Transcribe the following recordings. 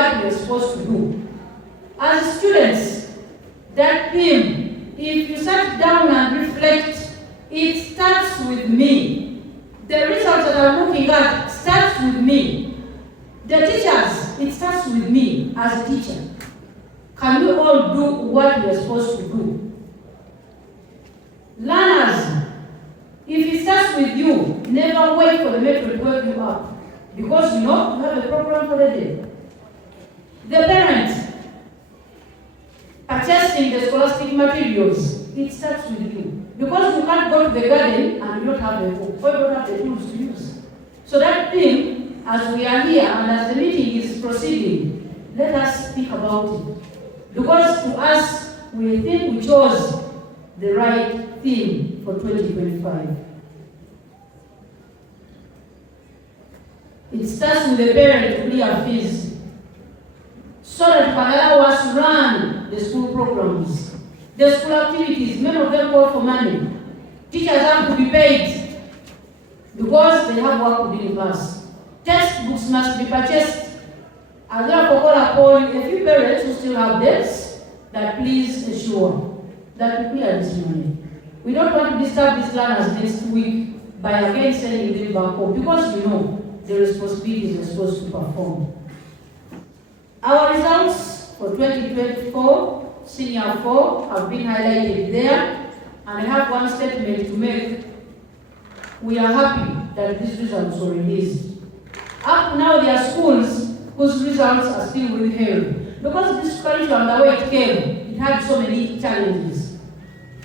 what we're supposed to do. As students, that theme, if you sit down and reflect, it starts with me. The results that I'm looking at starts with me. The teachers, it starts with me as a teacher. Can we all do what we're supposed to do? Learners, if it starts with you, never wait for the metro to wake you up. Because you know you have a program for the day. The parents, purchasing the scholastic materials, it starts with you. Because you can't go to the garden and you don't have a book, or you don't have the tools to use. So that thing, as we are here and as the meeting is proceeding, let us speak about it. Because to us, we think we chose the right theme for 2025. It starts with the parent to clear fees, so that it can allow us to run the school programs. The school activities, many of them call for money. Teachers have to be paid because they have work to do in class. Textbooks must be purchased. I therefore call upon a few parents who still have debts that please ensure that we clear this money. We don't want to disturb these learners next week by again sending them back home because we know the responsibilities are supposed to perform. Our results for 2024, Senior 4, have been highlighted there, and I have one statement to make. We are happy that these results were released. Up to now, there are schools whose results are still withheld. Because this curriculum, the way it came, it had so many challenges.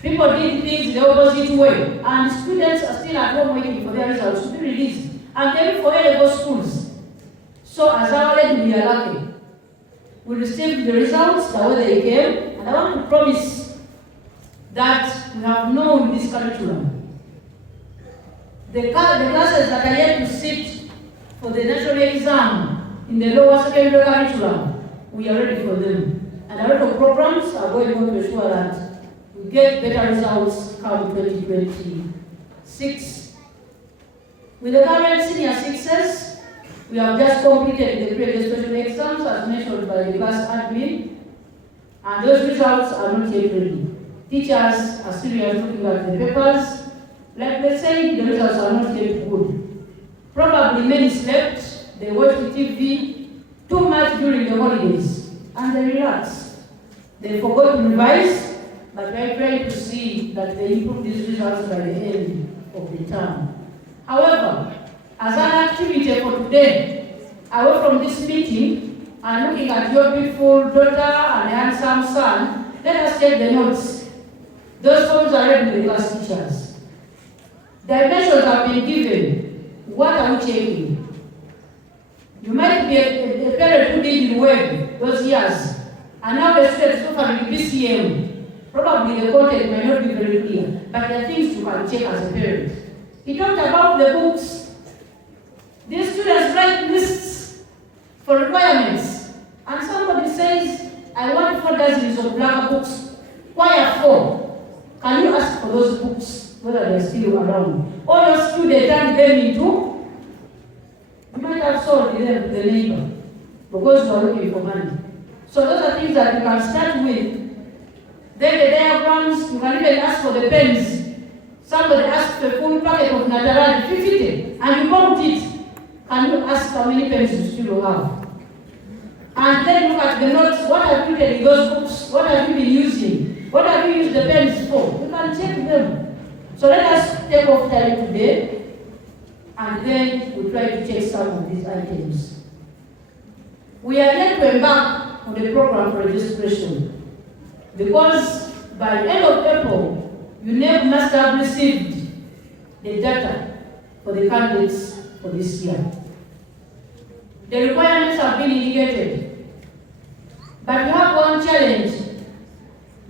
People did things the opposite way, and students are still at home waiting for their results to be released. And then for A-level schools. So as our lady, we are lucky. We received the results the way they came, and I want to promise that we have known this curriculum. The classes that are yet to sit for the national exam in the lower secondary curriculum, we are ready for them. And a lot of programs are going to ensure that we get better results come 2026. With the current senior sixes, we have just completed the pre-registration exams as mentioned by the class admin, and those results are not yet ready. Teachers are still looking at the papers. Like they say, the results are not yet good. Probably many slept, they watched the TV too much during the holidays, and they relaxed. They forgot to revise, but we are trying to see that they improve these results by the end of the term. However, as an activity for today, away from this meeting and looking at your beautiful daughter and handsome son, let us take the notes. Those forms are read with the class teachers. Dimensions have been given. What are we checking? You might be a parent who did in web those years, and now the students is offering BCM. Probably the content may not be very clear, but there are things you can check as a parent. He talked about the books. These students write lists for requirements. And somebody says, I want 4 dozens of black books. Why 4? Can you ask for those books, whether they're still around? Or your student turn them into? You might have sold them to the neighbor because you are looking for money. So those are things that you can start with. Then the diagrams, you can even ask for the pens. Somebody asked for a full packet of Nataraj, 50, and you bought it. Can you ask how many pens you still have? And then look at the notes. What have you written in those books? What have you been using? What have you used the pens for? You can check them. So let us take off time today, and then we try to check some of these items. We are yet to embark on the program for registration, because by the end of April, you must have received the data for the candidates for this year. The requirements have been indicated, but we have one challenge.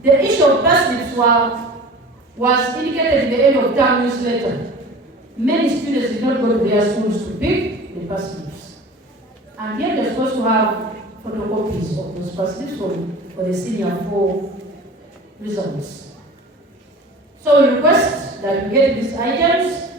The issue of pass was indicated in the end of term newsletter. Many students did not go to their schools to pick the pass slips, and yet they're supposed to have photocopies of those pass slips for the senior 4 results. So we request that we get these items.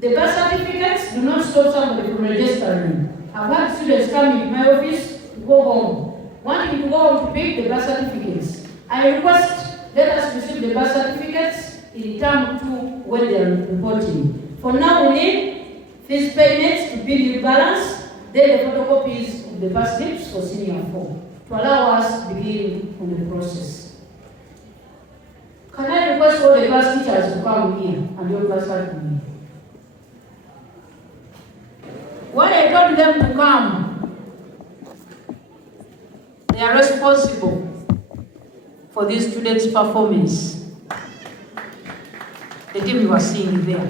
The birth certificates do not stop somebody from registering. I've had students come into my office to go home. Want you to go home to pick the birth certificates. I request, let us receive the birth certificates in term 2 when they are reporting. For now, we need fees payments to bill your balance, then the photocopies of the birth slips for senior 4 to allow us to begin on the process. Can I request all the class teachers to come here and your class with me? When I told them to come, they are responsible for these students' performance. The team you are seeing there.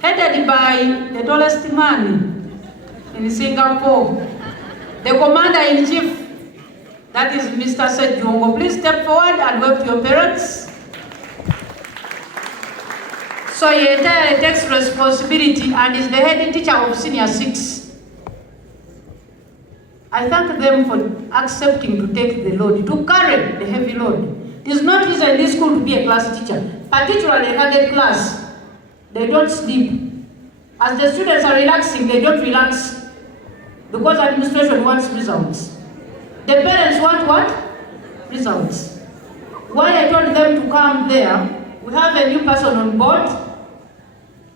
Headed by the tallest man in Singapore, the Commander-in-Chief, that is Mr. Sejungo. Please step forward and wave to your parents. So he entirely takes responsibility and is the head teacher of Senior 6. I thank them for accepting to take the load, to carry the heavy load. It is not easy in this school to be a class teacher, particularly a cadet class. They don't sleep. As the students are relaxing, they don't relax because administration wants results. The parents want what? Results. Why I told them to come there, we have a new person on board.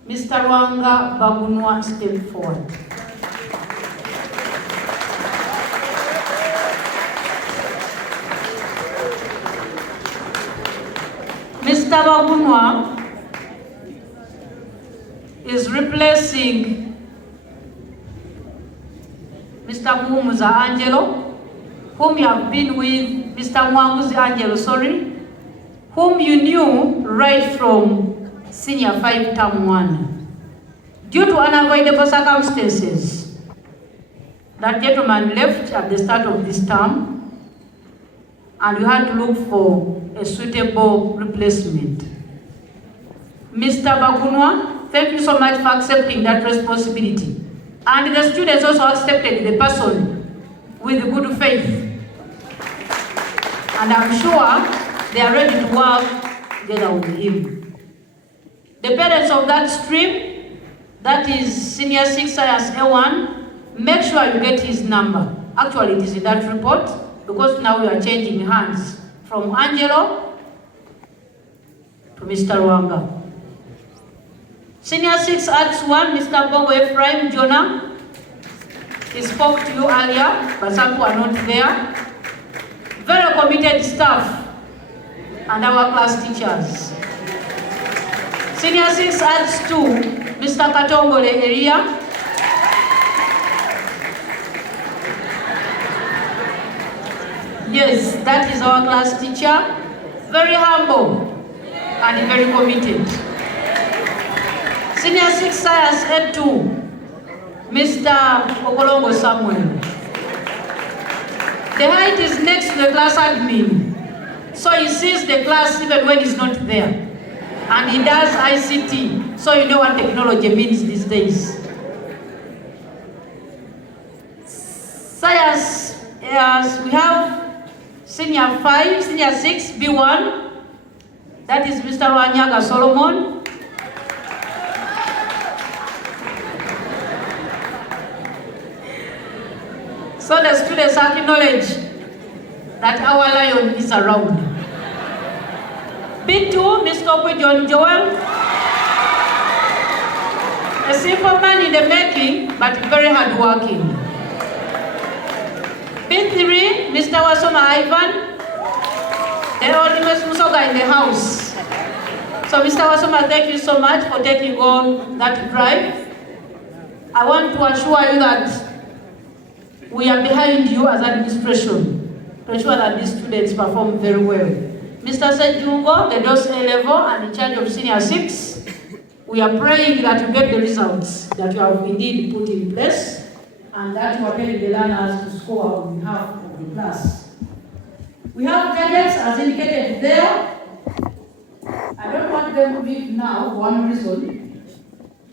Mr. Rwanga Bagunwa, step forward. Mr. Bagunwa is replacing Mr. Mumuza Angelo, whom you have been with, Mr. Mwamuzi Angelo, whom you knew right from Senior 5 Term 1. Due to unavoidable circumstances, that gentleman left at the start of this term, and you had to look for a suitable replacement. Mr. Bagunwa, thank you so much for accepting that responsibility. And the students also accepted the person with good faith. And I'm sure they are ready to work together with him. The parents of that stream, that is Senior 6 Science A1, make sure you get his number. Actually, it is in that report, because now we are changing hands from Angelo to Mr. Rwanga. Senior 6 Arts 1, Mr. Bongo Ephraim Jonah. He spoke to you earlier, but some people are not there. Very committed staff and our class teachers. Senior 6 Arts 2, Mr. Katongole Area. Yes, that is our class teacher. Very humble and very committed. Senior 6 Science Ed 2, Mr. Okolongo Samuel. The height is next to the class admin, so he sees the class even when he's not there. And he does ICT, so you know what technology means these days. Science, yes, we have Senior 5, Senior 6, B1. That is Mr. Wanyaga Solomon. So the students acknowledge that our lion is around. B2, Mr. Okwe John Joel. A simple man in the making, but very hardworking. B3, Mr. Wasoma Ivan. The ultimate Musoga in the house. So Mr. Wasoma, thank you so much for taking on that drive. I want to assure you that we are behind you as administration to ensure that these students perform very well. Mr. Sejungo, the DOS A level and in charge of Senior 6, we are praying that you get the results that you have indeed put in place and that you are telling the learners to score on behalf of the class. We have cadets as indicated there. I don't want them to leave now for one reason.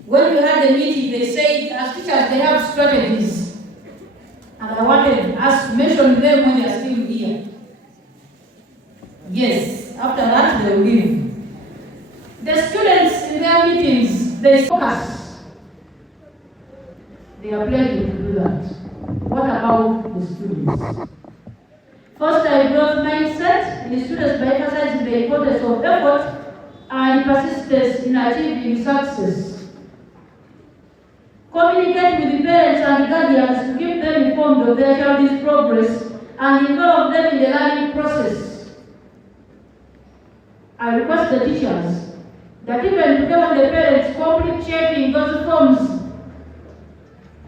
When we had the meeting, they said as teachers they have strategies. And I wanted us to mention them when they are still here. Yes, after that they will leave. The students in their meetings, they focus. They are pledging to do that. what about the students? Foster a growth mindset in the students by emphasizing the importance of effort and persistence in achieving success. Communicate with the parents and guardians to keep them informed of their child's progress and involve them in the learning process. I request the teachers that even together the parents complete checking those forms,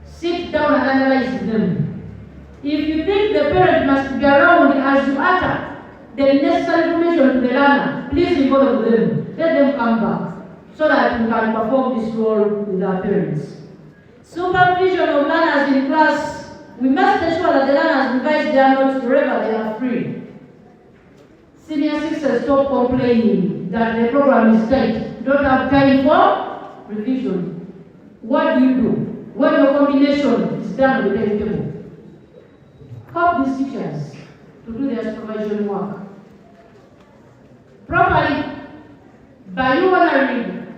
sit down and analyze them. If you think the parent must be around as you utter the necessary information to the learner, please involve them. Let them come back so that we can perform this role with our parents. Supervision of learners in class. We must ensure that the learners revise their notes wherever they are free. Senior sixers stop complaining that the program is tight. Don't have time for revision. What do you do when your combination is done with the timetable? Help these teachers to do their supervision work properly by you honoring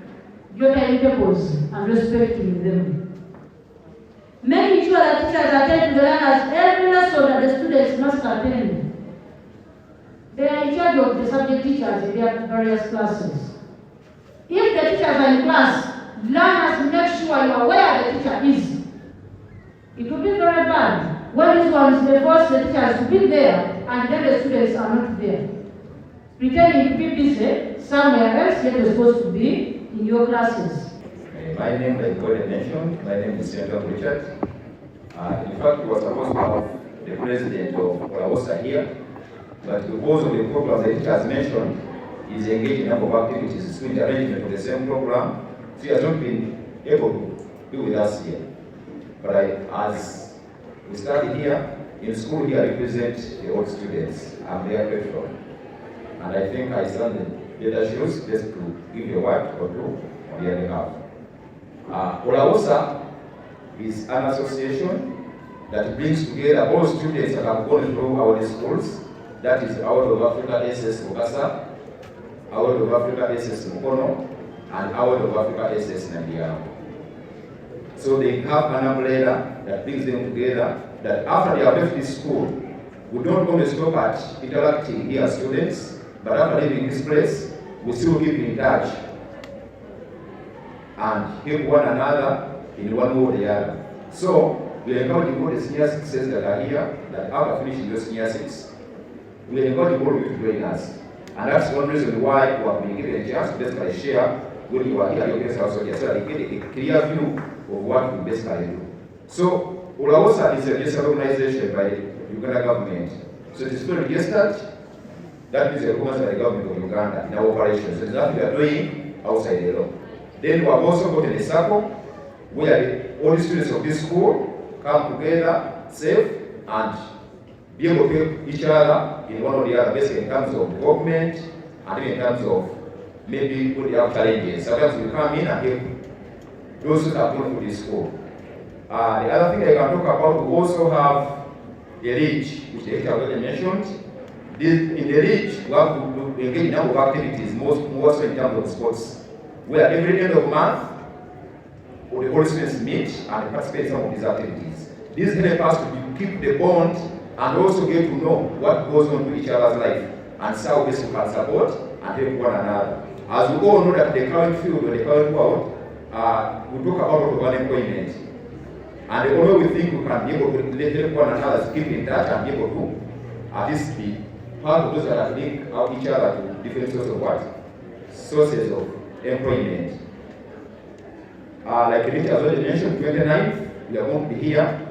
your timetables and respecting them. Making sure that teachers attend to the learners every lesson that the students must attend. They are in charge of the subject teachers in their various classes. If the teachers are in class, learners make sure you are where the teacher is. It will be very bad when this one is force the teachers to be there and then the students are not there. Pretending to be busy somewhere else, yet you're supposed to be in your classes. My name, like God mentioned, my name is Senator Richard. In fact, we were supposed to have the president of Olaosa here, but because of the program that it has mentioned, is engaged in a number of activities, through the arrangement of the same program, so he has not been able to be with us here. But as we study here, in school here, I represent the old students. I'm their patron. And I think I stand in their shoes just to give you a word or two on their behalf. Olaosa is an association that brings together all students that have gone through our schools. That is out of Africa SS Bogasa, out of Africa SS Mukono, and out of Africa SS Namilyango. So they have an umbrella that brings them together, that after they have left this school, we don't only stop at interacting here as students, but after leaving this place, we still keep in touch and help one another in one way or the other. So we encourage all the senior sixes that are here, that after finishing those senior six, we encourage all of you to join us. And that's one reason why we have been given a chance to basically share when you are here, your guests also here, so that they get a clear view of what we basically do. So Olaosa is a registered organization by the Uganda government. So it is fully registered. That means the recognized by the government of Uganda in our operations. So it's nothing we are doing outside the law. Then we have also got a circle where all the students of this school come together, save, and be able to help each other in one or the other, basically in terms of development and in terms of maybe when they have challenges. Sometimes we come in and help those who have gone through this school. The other thing I can talk about, we also have the reach, which the Headteacher already mentioned. In the reach, we have to engage in a number of activities, more so in terms of sports, where every end of month, all the students meet and participate in some of these activities. This helps us to keep the bond and also get to know what goes on with each other's life and how we can support and help one another. As we all know that the current field or the current world, we talk about unemployment. And the only we think we can be able to help one another is keep in touch and be able to at least be part of those that link out each other to different sources of what? Sources of employment. Like the teacher has already mentioned, 29th, we are going to be here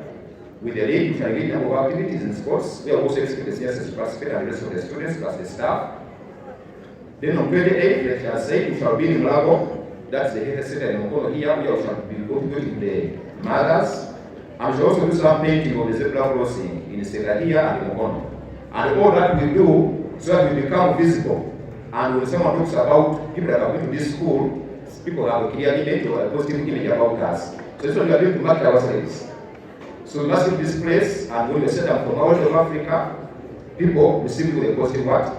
with the lead, which are a number of activities in sports. We are also expecting the seniors to participate and the rest of the students plus the staff. Then on 28th, like I said, we shall be in Lago. That's the head center in Mukono here. We shall be going to the mothers. And we shall also do some painting of the zebra crossing in the center here and in Mukono. And all that we do so that we become visible. And when someone talks about people that are going to this school, people have a clear image or a positive image about us. So this one we are doing to market ourselves. So we must leave this place, and when we set up from all over Africa, people receive with a positive what?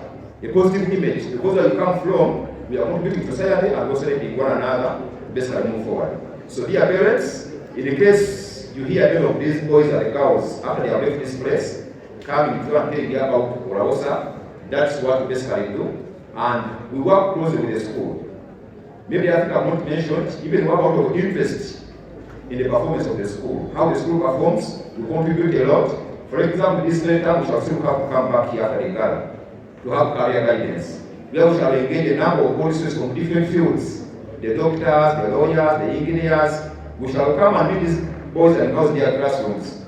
A positive image. Because where we come from, we are contributing to society and also helping one another basically move forward. So dear parents, in the case you hear many of these boys and girls, after they have left this place, coming to and telling you about Uraosa. That's what we basically do. And we work closely with the school. Maybe I think I want to mention, even we have a lot of interest in the performance of the school. How the school performs, we contribute a lot. For example, this later we shall still have to come back here after the gala to have career guidance. Where we shall engage a number of policies from different fields. The doctors, the lawyers, the engineers. We shall come and meet these boys and girls in their classrooms.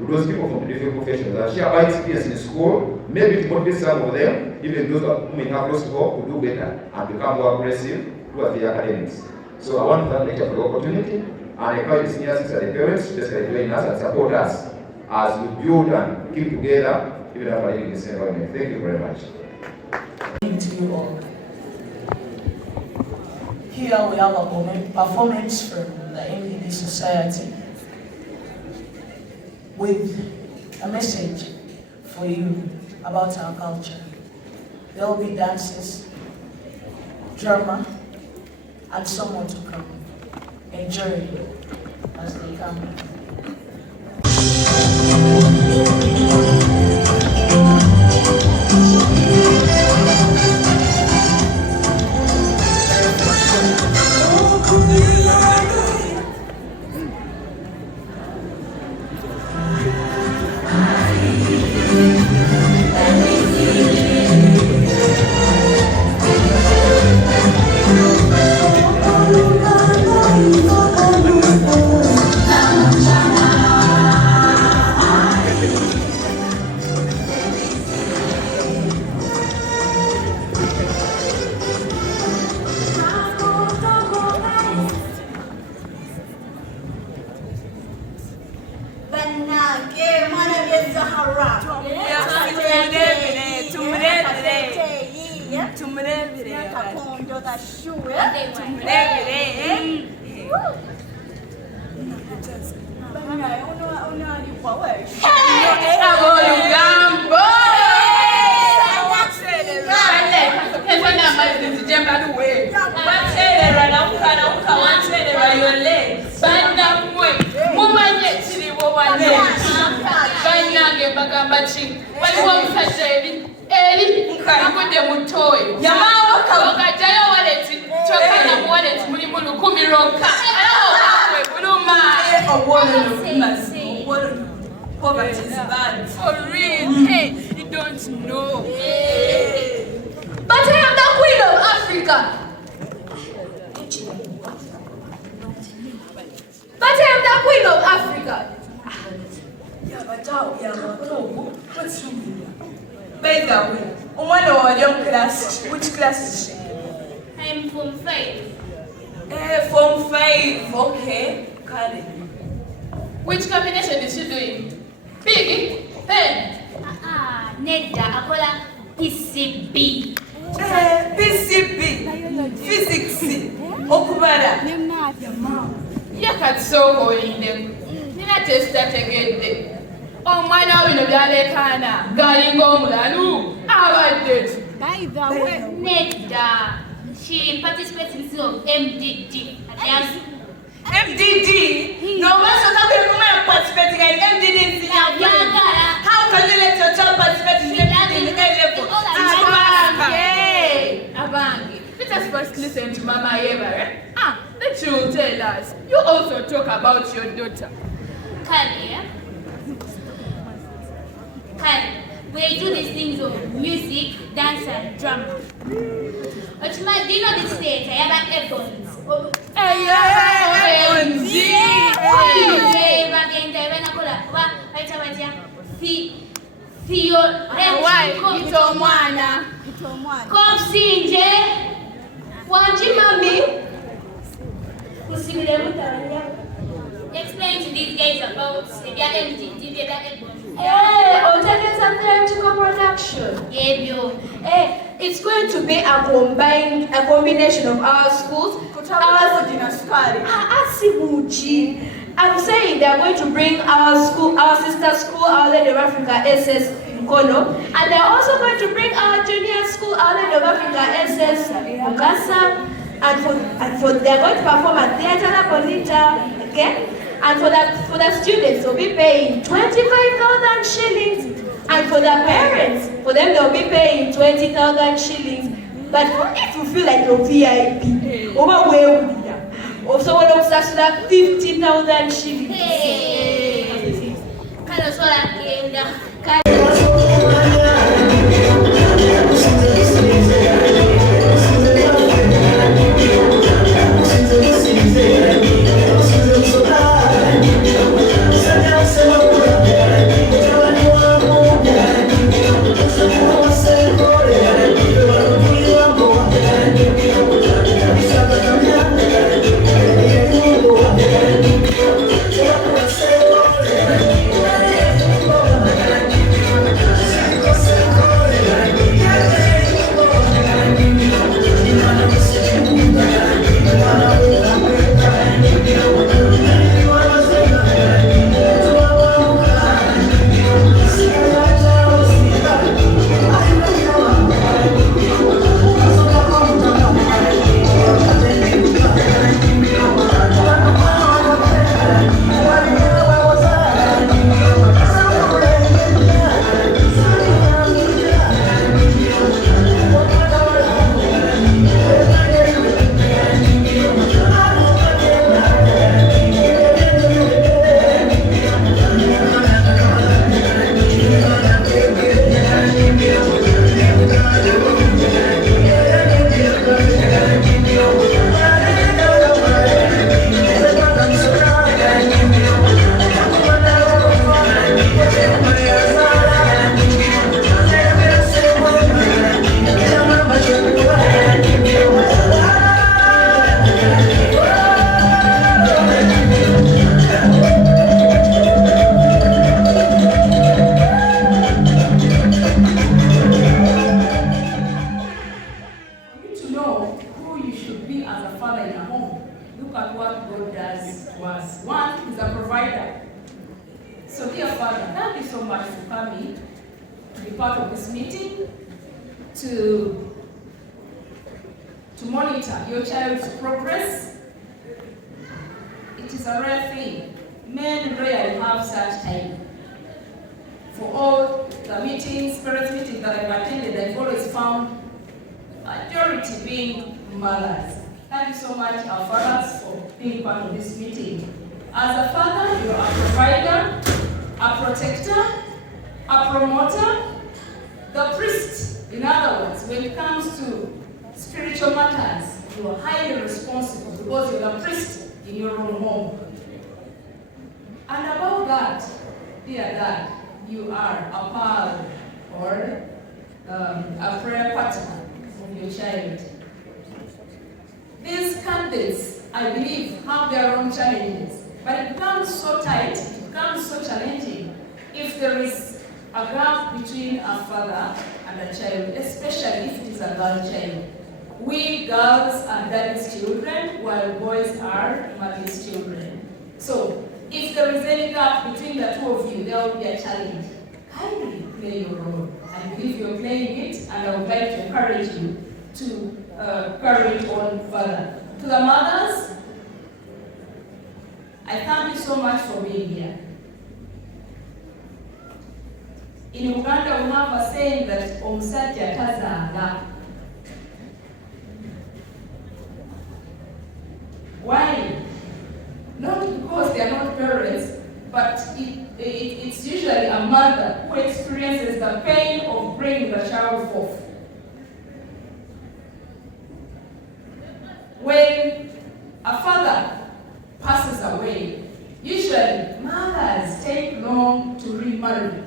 With those people from the different professions and share our experience in school, maybe to motivate some of them, even those who may have lost hope, to do better and become more aggressive towards their academics. So I want to thank Headteacher for the opportunity and encourage the senior citizens and the parents to just join us and support us as we build and keep together even after living in this environment. Thank you very much. To you all. Here we have a performance from the MDD Society with a message for you about our culture. There will be dances, drama, and so more to come. Enjoy as they come. Poverty is bad. For real. Hey, you don't know. But I am the queen of Africa. But I am the queen of Africa. Yeah, but what's wrong? By the way, one of our young class, which class is she? I am Form 5. Form 5, okay. Karen. Which combination is she doing? Big? Pen? Nedda, akola PCB. PCB. Physics. Okubara. Yakatsoho inde. Nina testa tegedde. Omwana wino byalekana. Galinga omulalu. Abadde. By the way, Nedda, she participates in the MDD. MDD? No one should have been participating in MDD. How can you let your child participate in MDD in A-level? Abangi. Let us first listen to Mama Eva, eh? Let you tell us. You also talk about your daughter. Kali, we do these things of music, dance, and drama. But do you know this state? I have an Ebons. Explain to these guys about their MTT, their Ebons. Alternative theatrical production. It's going to be a combination of our schools. I'm saying they're going to bring our school, our sister school, Our Lady of Africa, SS Kono, and they're also going to bring our junior school, Our Lady of Africa, SS Mugasa, and they're going to perform at Theatre La Bonita, okay? And for the students, they'll be paying 25,000 shillings. And for the parents, for them, they'll be paying 20,000 shillings. But if you feel like you're VIP, over where would you? Or someone else starts with that 50,000 shillings. Hey! Kind of sort of game down. To monitor your child's progress. It is a rare thing. Men rarely have such time. For all the meetings, parents meetings that I've attended, I've always found majority being mothers. Thank you so much, our fathers, for being part of this meeting. As a father, you are a provider, a protector, a promoter, the priest. In other words, when it comes to spiritual matters, you are highly responsible because you're the priest in your own home. And above that, dear Dad, you are a pal or a prayer partner of your child. These candidates, I believe, have their own challenges, but it becomes so tight, it becomes so challenging if there is a gap between a father and a child, especially if it is a girl child. We girls are daddy's children, while boys are mommy's children. So, if there is any gap between the two of you, there will be a challenge. Kindly play your role. I believe you're playing it, and I would like to encourage you to carry it on further. To the mothers, I thank you so much for being here. In Uganda, we have a saying that omusajja tazaala. Why? Not because they are not parents, but it's usually a mother who experiences the pain of bringing the child forth. When a father passes away, usually mothers take long to remarry.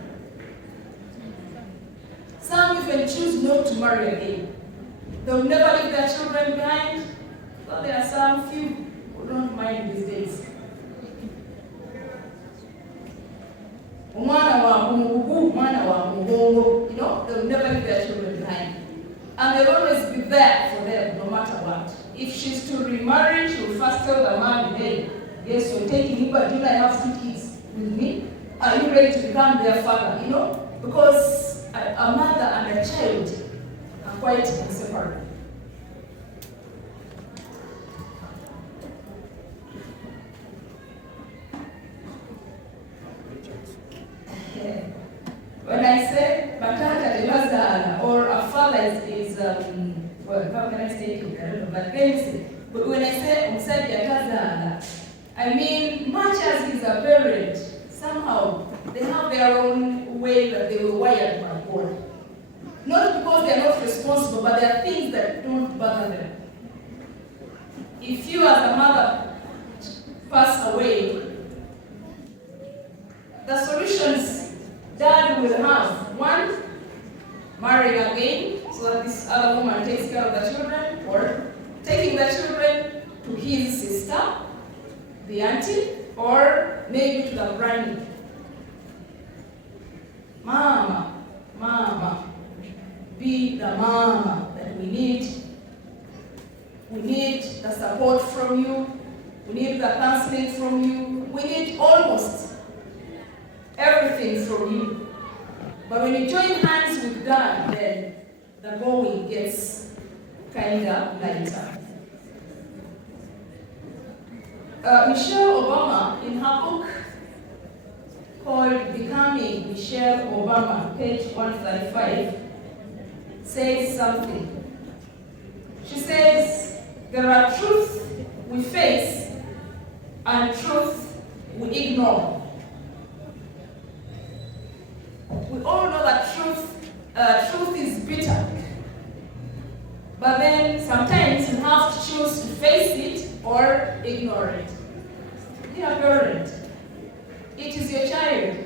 Some even choose not to marry again. They'll never leave their children behind, but there are some few who don't mind these days. You know, they'll never leave their children behind. And they'll always be there for them, no matter what. If she's to remarry, she'll first tell the man, hey, yes, you're taking me, but do I have 2 kids with me? Are you ready to become their father? You know, because a mother and a child are quite inseparable. well, how can I say it? I don't know, but let me say. But when I say I mean, much as he's a parent, somehow they have their own way that they were wired by God. Not because they're not responsible, but there are things that don't bother them. If you as a mother pass away, the solutions dad will have: one, marrying again, so that this other woman takes care of the children, or taking the children to his sister, the auntie, or maybe to the granny. Mama, be the mama that we need. We need the support from you. We need the counseling from you. We need almost everything from you. But when you join hands with God, then the going gets kind of lighter. Michelle Obama, in her book called Becoming Michelle Obama, page 135, says something. She says, there are truths we face and truths we ignore. We all know that truth is bitter. But then sometimes you have to choose to face it or ignore it. Dear parent, it is your child.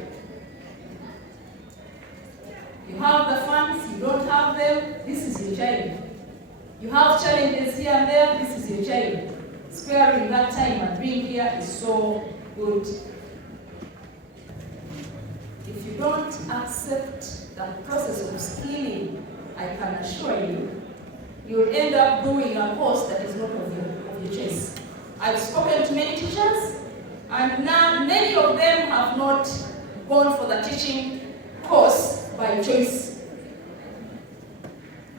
You have the funds, you don't have them, this is your child. You have challenges here and there, this is your child. Sparing that time and being here is so good. If you don't accept the process of skilling, I can assure you, you'll end up doing a course that is not of your choice. I've spoken to many teachers, and now many of them have not gone for the teaching course by choice.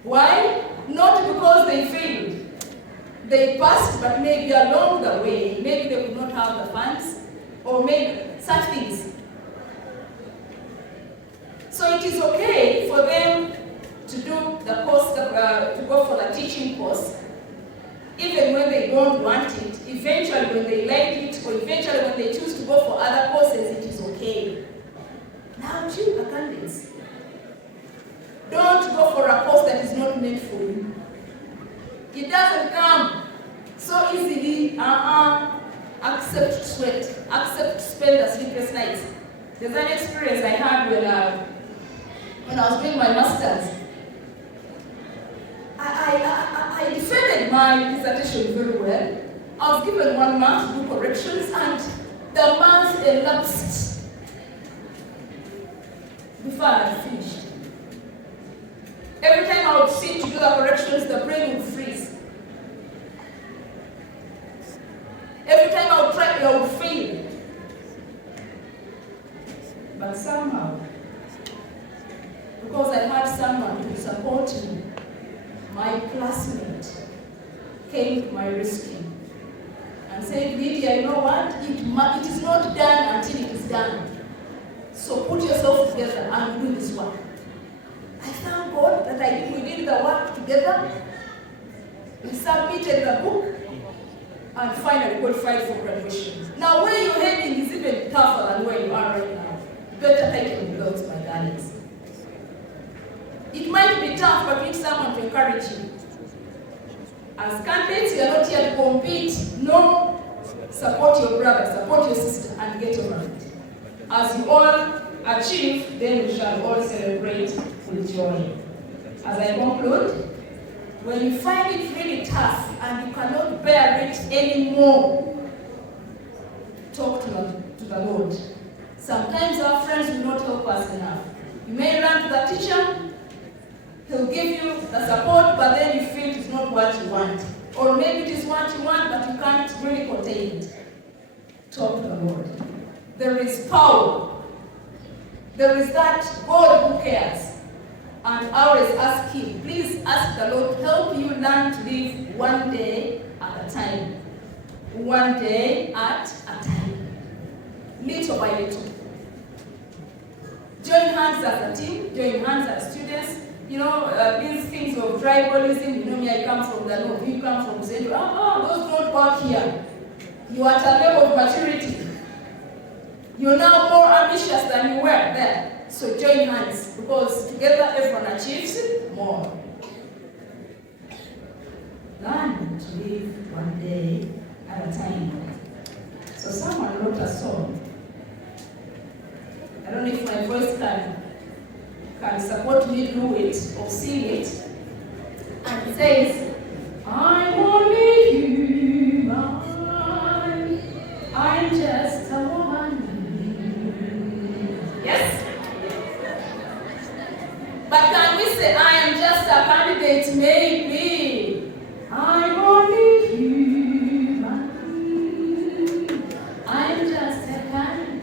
Why? Not because they failed. They passed, but maybe along the way, maybe they could not have the funds, or maybe such things. So it is okay for them to do the course, to go for the teaching course, even when they don't want it. Eventually, when they like it, or eventually when they choose to go for other courses, it is okay. Now, choose the candidates. Don't go for a course that is not meant for you. It doesn't come so easily. Accept sweat. Accept spend the sleepless nights. There's an experience I had when I was doing my master's. I defended my dissertation very well. I was given 1 month to do corrections, and the month elapsed before I had finished. Every time I would sit to do the corrections, the brain would freeze. Every time I would try, I would fail. But somehow, because I had someone to support me, my classmate came to my rescue and said, Lydia, you know what? It is not done until it is done. So put yourself together and do this work. I thank God that we did the work together. We submitted the book and finally qualified for graduation. Now where you're heading is even tougher than where you are right now. Better tighten your belts, my darlings. It might be tough, but you need someone to encourage you. As candidates, you are not here to compete. No, support your brother, support your sister, and get over it. As you all achieve, then we shall all celebrate with joy. As I conclude, when you find it really tough and you cannot bear it anymore, talk to the Lord. Sometimes our friends will not help us enough. You may run to the teacher, he'll give you the support, but then you feel it's not what you want. Or maybe it is what you want, but you can't really contain it. Talk to the Lord. There is power. There is that God who cares. And always ask Him, please ask the Lord to help you learn to live one day at a time. One day at a time. Little by little. Join hands as a team, join hands as students. these things of tribalism, me, I come from the north, you come from Central. Those don't work here. You are at a level of maturity. You're now more ambitious than you were there. So join hands, because together everyone achieves more. Learn to live one day at a time. So someone wrote a song. I don't know if my voice can support me do it or sing it. And it says, I'm only human, I'm just a woman. Yes? But can we say, I am just a candidate? Maybe. I'm only human, I'm just a candidate.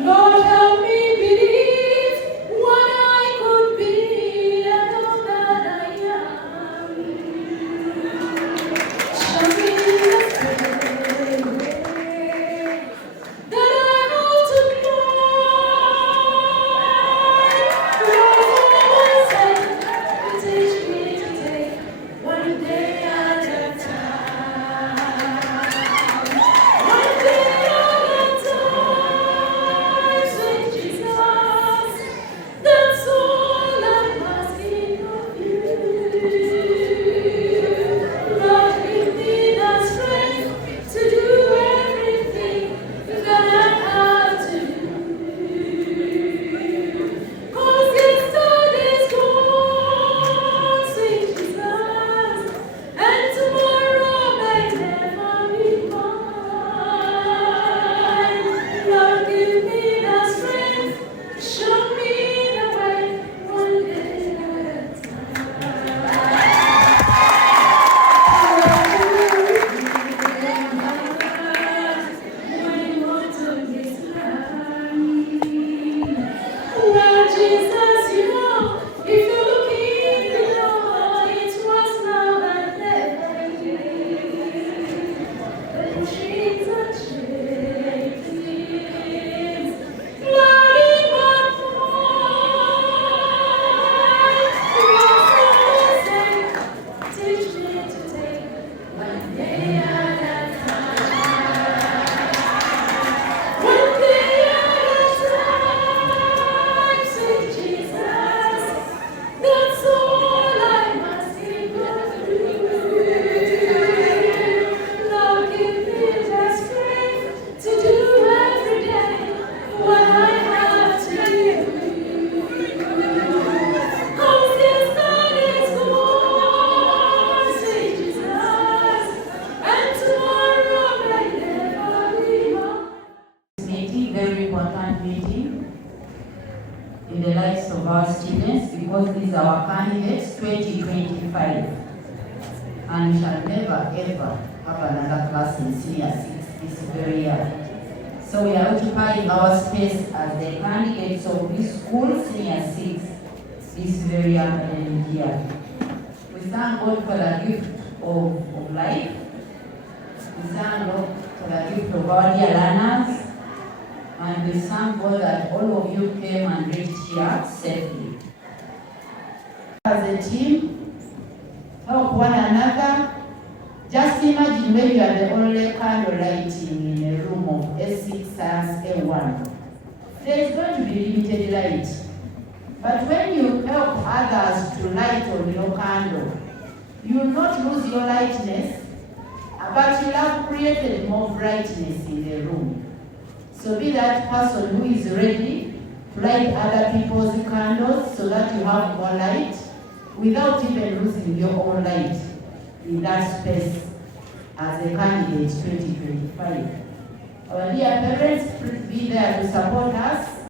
Lord, help me believe what I could be and all that I am. Show me the way that I'm all to Lord, teach me to take one day at a time. One day at a time, sweet Jesus. That's all I'm asking of you. Lord, give me the strength to do everything that I have to do. 'Cause yesterday's gone, sweet Jesus, and tomorrow may never be mine. Lord, give me the strength, show me the way, one day at a time. Well, Jesus, if you're looking below, it was now and then. The trees are shaking, bloody but teach me to take one day at a time. One day at a time, sweet Jesus. That's all I'm asking of you. Lord, give me the strength to do every day what I have to do. 'Cause yesterday's gone, sweet Jesus, and tomorrow may never be mine. Meeting, very important meeting in the lives of our students, because these are our candidates 2025, and we shall never ever have another class in senior 6 this very year. So we are occupying our space as the candidates of this school, senior 6, this very academic year. We thank God for the gift of life. We thank God for the gift of our dear learners. And we thank God that all of you came and reached here safely. As a team, help one another. Just imagine when you are the only candle lighting in a room of S6 Science A1. There is going to be limited light. But when you help others to light on your candle, you will not lose your lightness, but you have created more brightness in the room. So be that person who is ready to light other people's candles so that you have more light without even losing your own light in that space as a candidate 2025. Our dear parents, please be there to support us